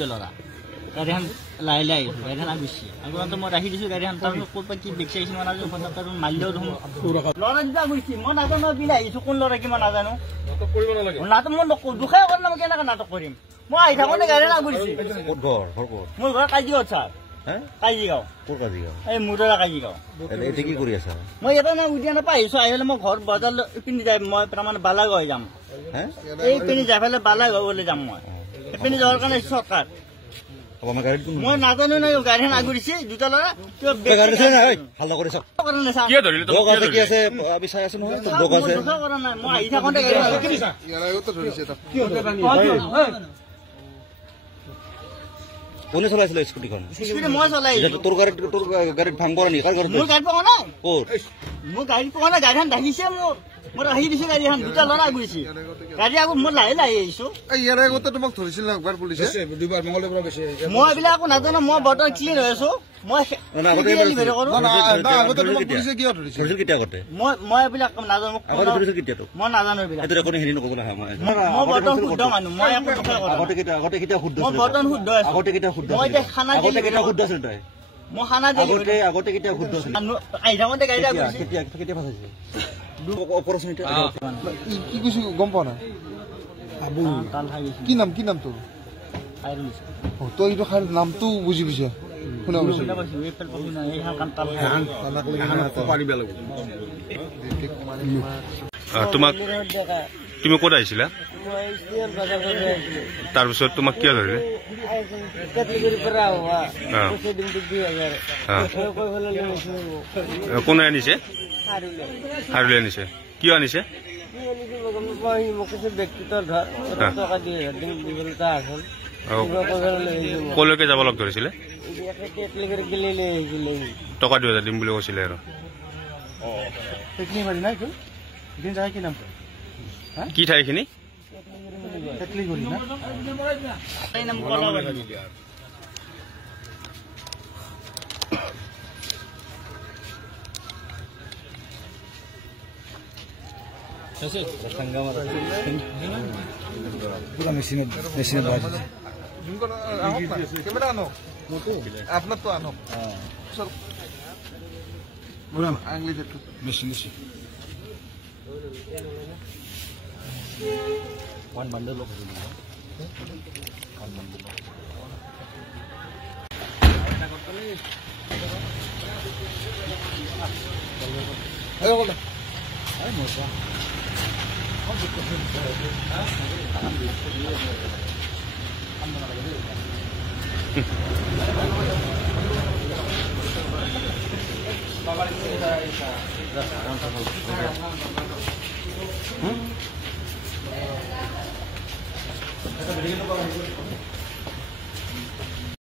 দুটা ল'ৰা গাড়ীখন লাহে লাহে আহিছোঁ গাড়ীখন আগিছে আগতে মই ৰাখি দিছোঁ গাড়ীখন তাৰপিছত ক'ৰ পৰা কি বেগি আহিছে মই নাজানো ফটাফট মাৰিলেও দেখোন ল'ৰা দুটা গৈছে মই নাজানো বিল আহিছোঁ কোন ল'ৰা কি মই নাজানো নাটক মই নকৰোঁ দুখাই কৰা মই কেনেকৈ নাটক কৰিম মই আহি থাকোঁতে গাড়ীখন আগৰিছে মোৰ ঘৰ কাজিগাঁৱত ছাৰ কাজিগাঁও এই মুদৰা কাজিগাঁও কি কৰি আছা মই ইয়াতে মই উদ্যানৰ পৰা আহিছোঁ আহি পেলাই মই ঘৰ বজাৰ পিন্ধি যাই মই তাৰমানে বালাগাঁও যাম এই পিন্ধি যাই পেলাই বালাগাঁৱলৈ যাম মই এইপিনে যোৱাৰ কাৰণে চৰ্টকাট মই নাজানো নাই গাড়ীখন আগৰিছে দুটা ল'ৰা মই আহি থাকোঁতে কোনে চলাইছিল স্কুটিখন মই চলাইছো তোৰ গাড়ীত ভাঙ পৰা নেকি মোৰ গাড়ী পোৱা নাই ক'ত মোৰ গাড়ী পোৱা নাই গাড়ীখন ঢাকিছে মোৰ আহি দিছে গাড়ীখন দুটা ল'ৰা আগৰিছে গাড়ী আগত মই লাহে লাহে আহিছো ইয়াৰ আগতে তোমাক ধৰিছিল না একবাৰ পুলিচে দুবাৰ মংগলবাৰ পৰা বেছি মই এইবিলাক একো নাজানো মই বৰ্তমান ক্লিন হৈ আছো মই আগতে তোমাক পুলিচে কিয় ধৰিছিল কেতিয়া আগতে মই এইবিলাক নাজানো মই নাজানো এইবিলাক হেৰি নকৰিলে মই বৰ্তমান শুদ্ধ মানুহ মই একো কথা আগতে কেতিয়া শুদ্ধ মই বৰ্তমান শুদ্ধ আছো আগতে কেতিয়া শুদ্ধ মই এতিয়া খানা কেতিয়া শুদ্ধ আছিল তই মই খানা আগতে কেতিয়া শুদ্ধ আছিল আহি থাকোঁতে গাড়ী আগৰিছে কেতিয়া ফাঁচাইছে অপাৰেশ্যন কি কৈছো গম পোৱা নাই কি নাম তোৰ তই এইটো খাই নামটো বুজি পাইছা শুনা পাইছো তোমাক তুমি ক'ত আহিছিলা তাৰপিছত তোমাক কিয় ধৰিলে কোনে আনিছে হাৰুলে আনিছে কিয় আনিছে কলৈকে যাব লগ ধৰিছিলে টকা 2000 দিম বুলি কৈছিলে আৰু কি ঠাইখিনি আপনাৰ তো আনক মেশিন one bundle of